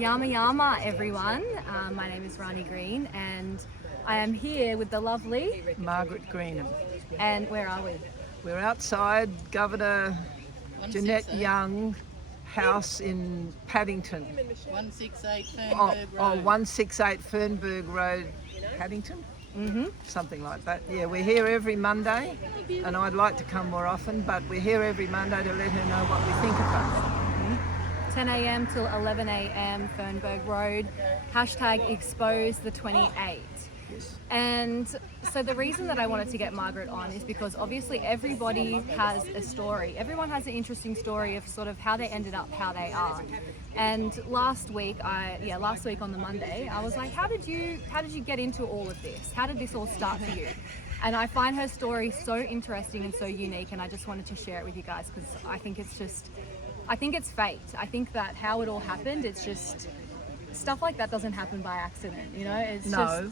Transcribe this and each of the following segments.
Yama Yama, everyone. My name is Rhani Green, and I am here with the lovely Margaret Greenham. And where are we? We're outside Governor Jeanette Young house in Paddington. 168 Fernberg Road. 168 Fernberg Road, Paddington? Something like that. Yeah, we're here every Monday, and I'd like to come more often, but we're here every Monday to let her know what we think of her. 10 a.m. till 11 a.m. Fernberg Road. Hashtag expose the 28. Yes. And so the reason that I wanted to get Margaret on is because obviously everybody has a story. Everyone has an interesting story of sort of how they ended up how they are. And last week on the Monday, I was like, how did you get into all of this? How did this all start for you? And I find her story so interesting and so unique, and I just wanted to share it with you guys because I think it's fate. I think that how it all happened, it's just stuff like that doesn't happen by accident, you know?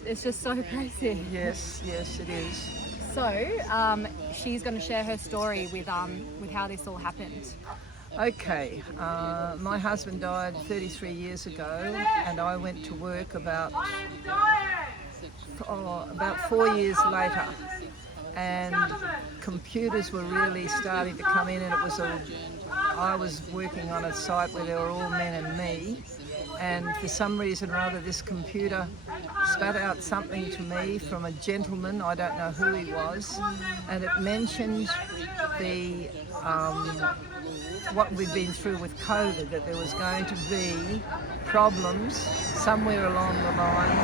It's just so crazy. Yes, it is. So she's going to share her story with how this all happened. Okay, my husband died 33 years ago, and I went to work about 4 years later, and computers were really starting to come in, and I was working on a site where there were all men and me, and for some reason or other this computer spat out something to me from a gentleman, I don't know who he was, and it mentioned the what we've been through with COVID, that there was going to be problems somewhere along the line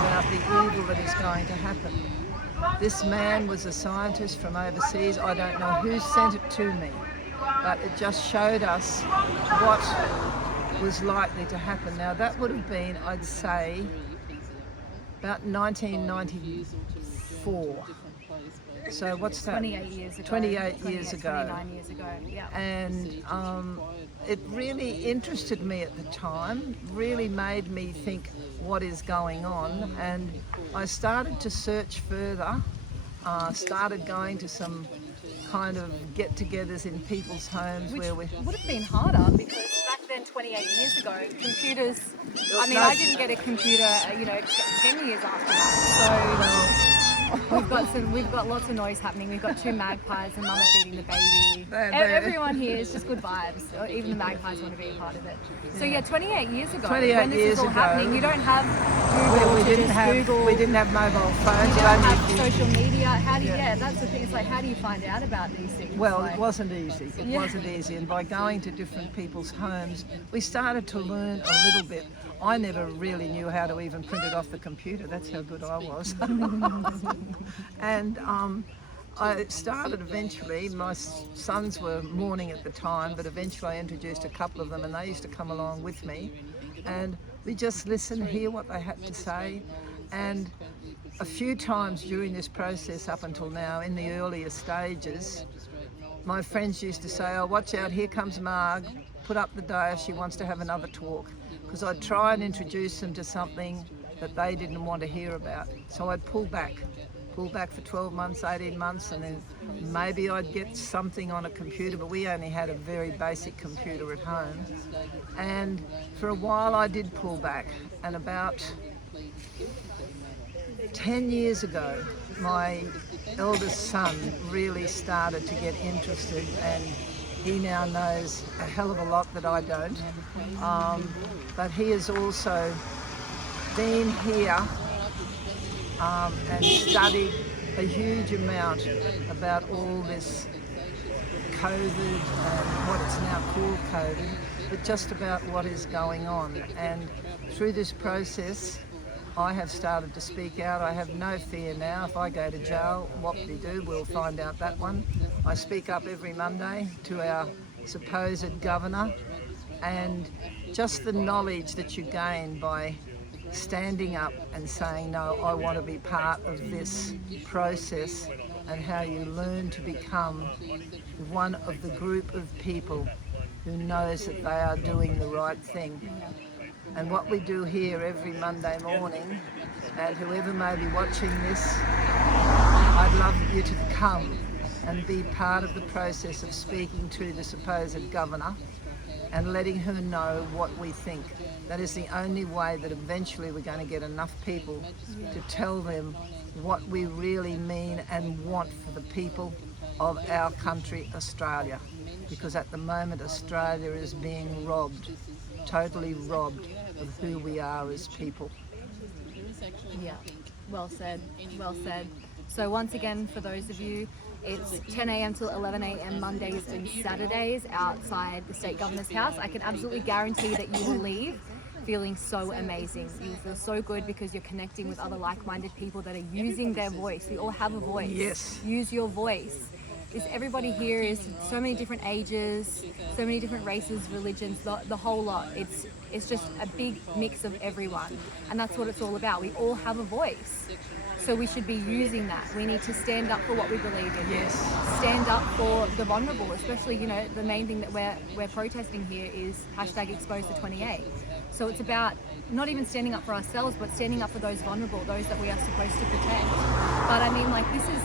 about the evil that is going to happen. This man was a scientist from overseas. I don't know who sent it to me, but it just showed us what was likely to happen. Now that would have been, I'd say, about 1994. So what's that? 28 years ago. 29 years ago, yeah. And it really interested me at the time, really made me think what is going on, and I started to search further, started going to some kind of get-togethers in people's homes. Which where we would have been harder because back then, 28 years ago, computers, I didn't get a computer, 10 years after that. So we've got lots of noise happening. We've got two magpies and mama feeding the baby. Everyone here is just good vibes. Even the magpies want to be a part of it. So 28 years ago, when this is all happening, you don't have Google, we didn't have mobile phones. You don't have social media. That's the thing. It's like, how do you find out about these things? Well, it wasn't easy. It wasn't easy. And by going to different people's homes, we started to learn a little bit. I never really knew how to even print it off the computer. That's how good I was. And I started eventually, my sons were mourning at the time, but eventually I introduced a couple of them and they used to come along with me. And we just listened, hear what they had to say. And a few times during this process up until now, in the earlier stages, my friends used to say, oh, watch out, here comes Marg, put up the day if she wants to have another talk. Because I'd try and introduce them to something that they didn't want to hear about. So I'd pull back for 12 months, 18 months, and then maybe I'd get something on a computer, but we only had a very basic computer at home. And for a while I did pull back, and about 10 years ago, my eldest son really started to get interested, and he now knows a hell of a lot that I don't. But he has also been here and studied a huge amount about all this COVID and what it's now called COVID, but just about what is going on. And through this process, I have started to speak out. I have no fear now. If I go to jail, what we do, we'll find out that one. I speak up every Monday to our supposed governor, and just the knowledge that you gain by standing up and saying, no, I want to be part of this process, and how you learn to become one of the group of people who knows that they are doing the right thing. And what we do here every Monday morning, and whoever may be watching this, I'd love you to come and be part of the process of speaking to the supposed governor and letting her know what we think. That is the only way that eventually we're going to get enough people to tell them what we really mean and want for the people of our country, Australia. Because at the moment, Australia is being robbed, totally robbed of who we are as people. Yeah, well said, well said. So once again, for those of you, it's 10 a.m. till 11 a.m. Mondays and Saturdays outside the State Governor's house. I can absolutely guarantee that you will leave feeling so amazing. You feel so good because you're connecting with other like-minded people that are using their voice. We all have a voice. Yes. Use your voice. Everybody here is so many different ages, so many different races, religions, the whole lot. It's just a big mix of everyone, and that's what it's all about. We all have a voice, so we should be using that. We need to stand up for what we believe in. Yes. Stand up for the vulnerable, especially, you know, the main thing that we're protesting here is #exposed to28. So it's about not even standing up for ourselves, but standing up for those vulnerable, those that we are supposed to protect. But I mean, like, this is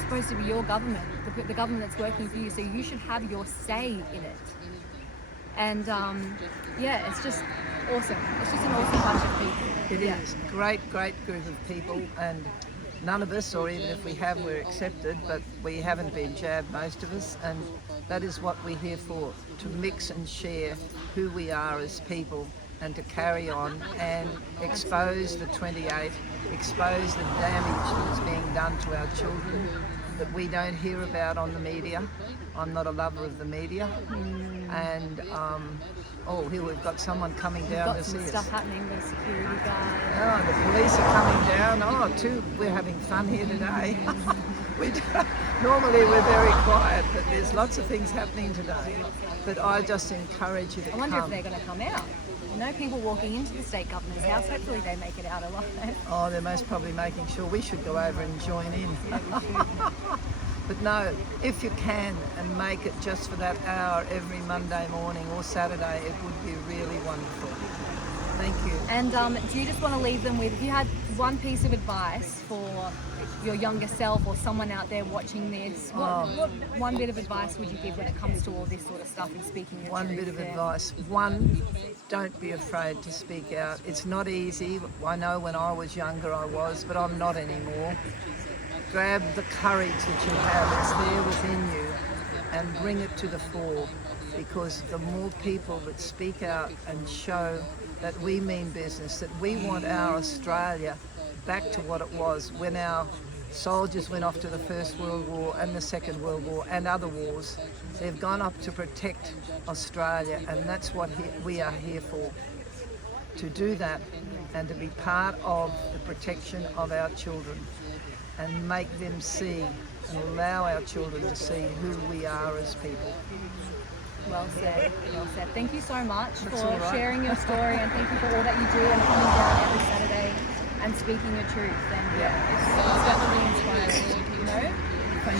supposed to be your government, the government that's working for you, so you should have your say in it. And yeah, it's just awesome. It's just an awesome bunch of people. It is. Great group of people, and none of us, or even if we have, we're accepted, but we haven't been jabbed, most of us, and that is what we're here for, to mix and share who we are as people, and to carry on and expose the 28, expose the damage that's being done to our children that we don't hear about on the media. I'm not a lover of the media. And oh, here we've got someone coming down to see us. We've got some stuff happening, the security guard. Oh, the police are coming down. Oh, we're having fun here today. Normally we're very quiet, but there's lots of things happening today. But I just encourage you to come. I wonder if they're going to come out. You know, people walking into the State Governor's house, hopefully they make it out alive. Oh, they're most probably making sure we should go over and join in. But no, if you can and make it just for that hour every Monday morning or Saturday, it would be really wonderful. Thank you. And do you just want to leave them with, if you had one piece of advice for your younger self or someone out there watching this, what one bit of advice would you give when it comes to all this sort of stuff and speaking your One truth bit of there? advice. One, don't be afraid to speak out. It's not easy. I know when I was younger I was, but I'm not anymore. Grab the courage that you have, it's there within you, and bring it to the fore, because the more people that speak out and show that we mean business, that we want our Australia back to what it was when our soldiers went off to the First World War and the Second World War and other wars. They've gone up to protect Australia, and that's what we are here for, to do that and to be part of the protection of our children and make them see and allow our children to see who we are as people. Well said, well said. Thank you so much That's for all right. sharing your story, and thank you for all that you do and coming down every Saturday and speaking your truth. And it's definitely inspiring. You know,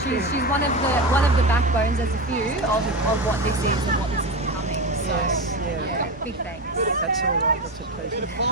she's one of the backbones, as a few, of what this is and what this is becoming. So Yes, yeah. yeah, big thanks. That's all right. That's a pleasure.